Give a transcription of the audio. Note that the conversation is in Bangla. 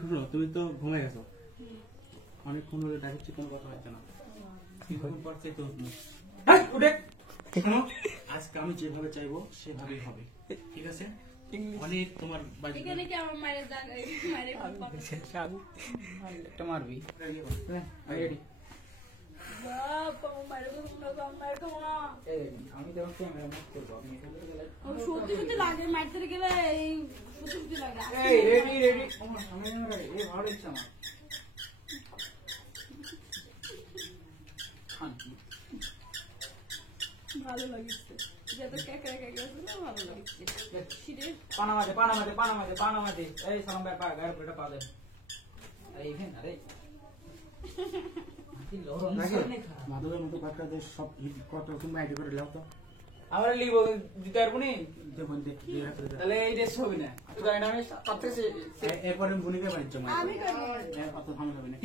শুনো, তুমি তো ঘুমাই গেছো অনেকক্ষণ ধরে ডাকছি, কোনো কথা হচ্ছে না। কিছুক্ষণ পর থেকে উঠে শোনো, আজকে আমি যেভাবে চাইবো সেভাবেই হবে, ঠিক আছে? অনেক তোমার বাড়ি এখানে কি আমার মায়ের জায়গায় মায়ের একটা মারবি রেডি বাবা মায়ের খাবো না। আমি তখন ক্যামেরা মুভ করবো, আপনি এখান থেকে গেলে সত্যি সত্যি লাগে মারতে গেলে এই সত্যি সত্যি লাগে। এই রেডি রেডি আমার সামনে রেডি এই ভালো ইচ্ছা আমার ভালো লাগছে যত কেকড়া কেকড়া ছিল ভালো লাগছে। শীতের পানামাতে এই সালাম ভাই পা গায়ের উপরে পা দে এই ভেন আরে কি লরম সামনে খা মাধবের মতো বাচ্চাদের সব কত তুমি আইডি করে লাও তো। আমরা লিখব দিতে পারবো নি দেখুন তাহলে এই ড্রেস হবে না তুই আমি তাতে এরপরে বুনিকে বাড়ির জমা আমি করব অত ঝামেলা হবে না।